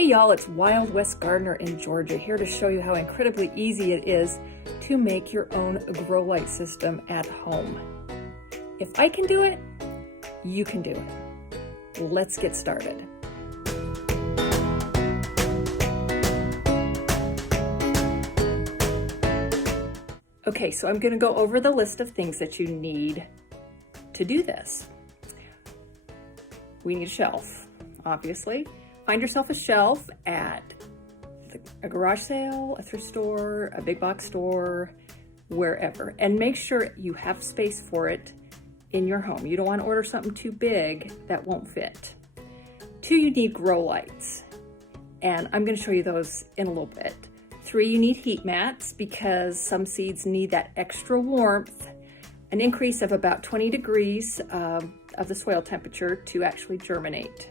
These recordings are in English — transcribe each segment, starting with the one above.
Hey y'all, it's Wild West Gardener in Georgia, here to show you how incredibly easy it is to make your own grow light system at home. If I can do it, you can do it. Let's get started. Okay, so I'm going to go over the list of things that you need to do this. We need a shelf, obviously. Find yourself a shelf at a garage sale, a thrift store, a big box store, wherever, and make sure you have space for it in your home. You don't want to order something too big that won't fit. 2, you need grow lights, and I'm going to show you those in a little bit. 3, you need heat mats because some seeds need that extra warmth, an increase of about 20 degrees of the soil temperature to actually germinate.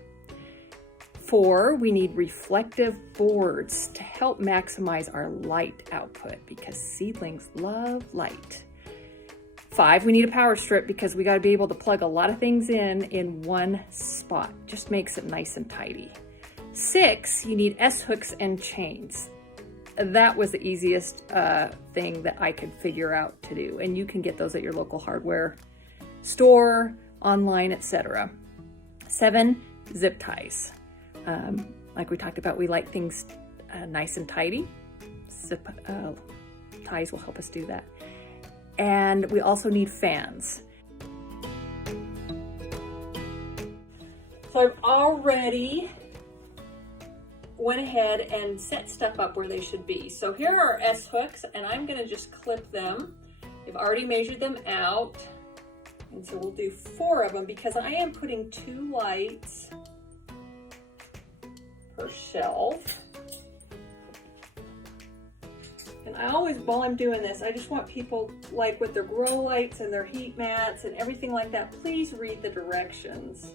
4, we need reflective boards to help maximize our light output because seedlings love light. 5, we need a power strip because we got to be able to plug a lot of things in one spot. Just makes it nice and tidy. 6, you need S-hooks and chains. That was the easiest thing that I could figure out to do, and you can get those at your local hardware store, online, etc. 7, zip ties. Like we talked about, we like things nice and tidy. Zip ties will help us do that. And we also need fans. So I've already went ahead and set stuff up where they should be. So here are S-hooks, and I'm gonna just clip them. I've already measured them out. And so we'll do 4 of them because I am putting 2 lights per shelf. And I always, while I'm doing this, I just want people, like with their grow lights and their heat mats and everything like that, please read the directions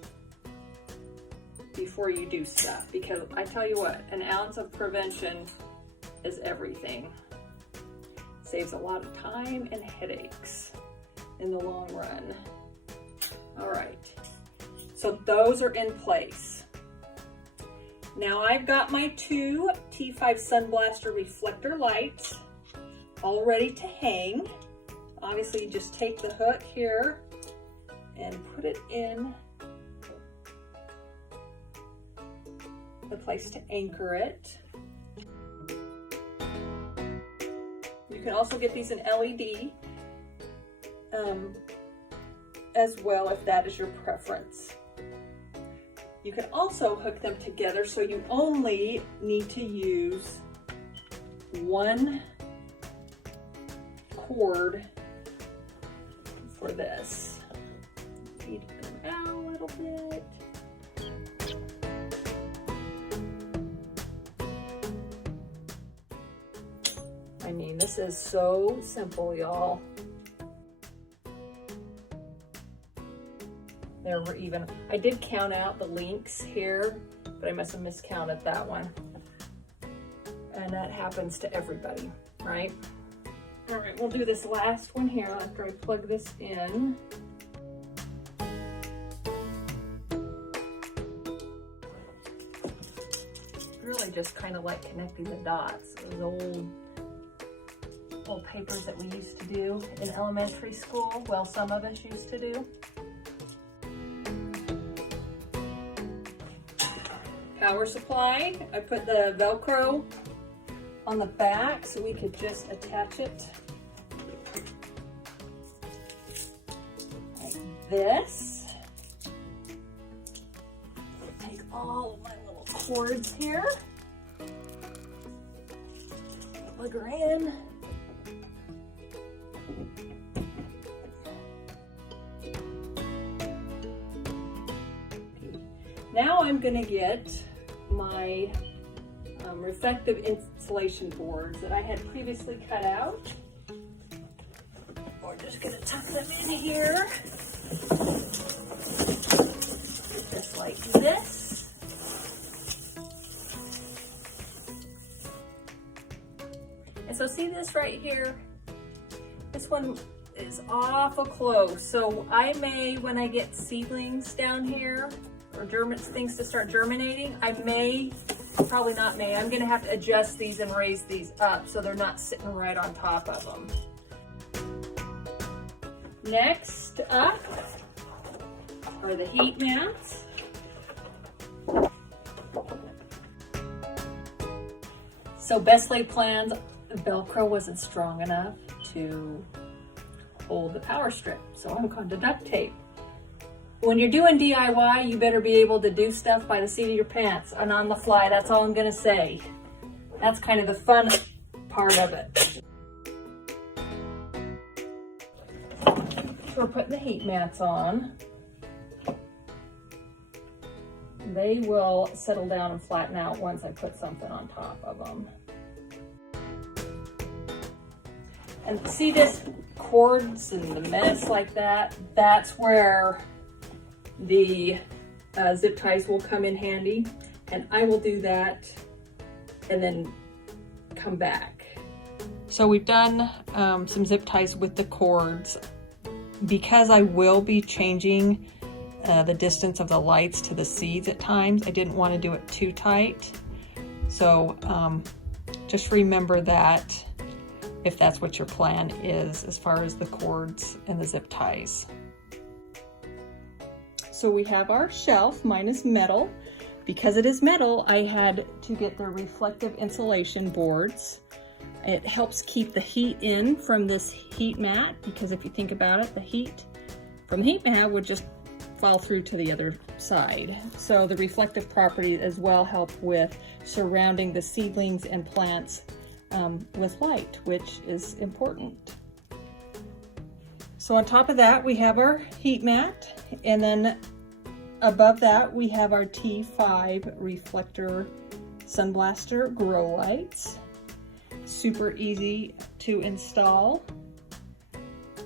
before you do stuff, because I tell you what, an ounce of prevention is everything. Saves a lot of time and headaches in the long run. All right, so those are in place. Now I've got my 2 T5 Sun Blaster reflector lights all ready to hang. Obviously, you just take the hook here and put it in the place to anchor it. You can also get these in LED as well if that is your preference. You can also hook them together so you only need to use 1 cord for this. Feed them out a little bit. I mean, this is so simple, y'all. There were even, I did count out the links here, but I must have miscounted that one. And that happens to everybody, right? All right, we'll do this last one here after I plug this in. Really just kind of like connecting the dots. Those old papers that we used to do in elementary school. Well, some of us used to do. Power supply. I put the Velcro on the back so we could just attach it like this. Take all of my little cords here, plug her in. Now I'm gonna get my reflective insulation boards that I had previously cut out. We're just gonna tuck them in here, just like this. And so see this right here? This one is awful close. So I may, when I get seedlings down here, or things to start germinating, I may Probably not me. I'm gonna have to adjust these and raise these up so they're not sitting right on top of them. Next up are the heat mats. So best laid plans, Velcro wasn't strong enough to hold the power strip, so I'm going to duct tape. When you're doing DIY, you better be able to do stuff by the seat of your pants and on the fly. That's all I'm gonna say. That's kind of the fun part of it. So we're putting the heat mats on. They will settle down and flatten out once I put something on top of them. And see this cords and the mess like that? That's where the zip ties will come in handy. And I will do that and then come back. So we've done some zip ties with the cords. Because I will be changing the distance of the lights to the seeds at times, I didn't want to do it too tight. So just remember that if that's what your plan is as far as the cords and the zip ties. So we have our shelf. Mine is metal. Because it is metal, I had to get the reflective insulation boards. It helps keep the heat in from this heat mat, because if you think about it, the heat from the heat mat would just fall through to the other side. So the reflective properties as well help with surrounding the seedlings and plants with light, which is important. So on top of that, we have our heat mat, and then above that, we have our T5 reflector sunblaster grow lights. Super easy to install.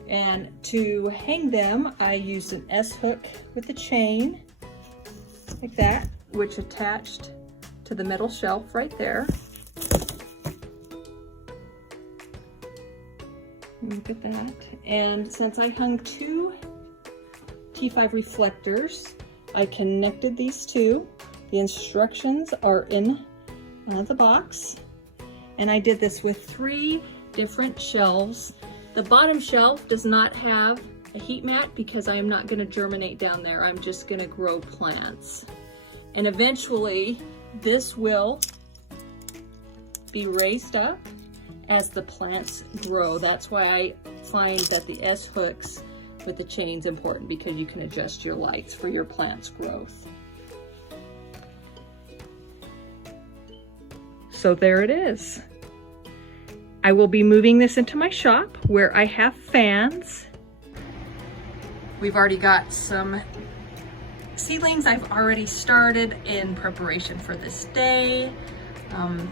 And to hang them, I used an S hook with a chain, like that, which attached to the metal shelf right there. Look at that. And since I hung two T5 reflectors, I connected these two. The instructions are in the box. And I did this with 3 different shelves. The bottom shelf does not have a heat mat because I am not going to germinate down there. I'm just going to grow plants. And eventually this will be raised up as the plants grow. That's why I find that the S hooks with the chain's important, because you can adjust your lights for your plant's growth. So there it is. I will be moving this into my shop where I have fans. We've already got some seedlings I've already started in preparation for this day.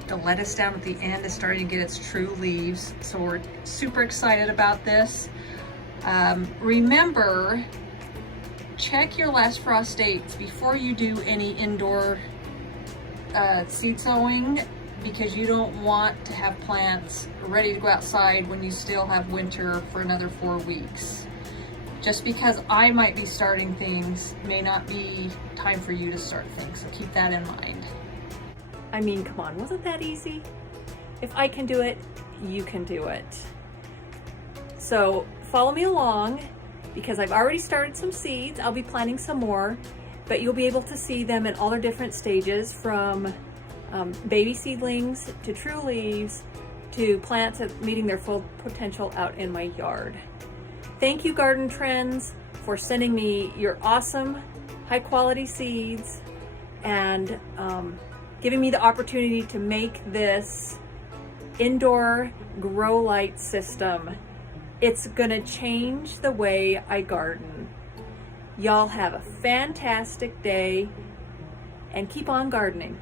The lettuce down at the end is starting to get its true leaves, so we're super excited about this. Remember, check your last frost dates before you do any indoor seed sowing, because you don't want to have plants ready to go outside when you still have winter for another 4 weeks. Just because I might be starting things may not be time for you to start things, so keep that in mind. I mean, come on, wasn't that easy? If I can do it, you can do it. So follow me along, because I've already started some seeds. I'll be planting some more, but you'll be able to see them in all their different stages, from baby seedlings to true leaves to plants meeting their full potential out in my yard. Thank you, Garden Trends, for sending me your awesome high quality seeds and giving me the opportunity to make this indoor grow light system. It's gonna change the way I garden. Y'all have a fantastic day and keep on gardening.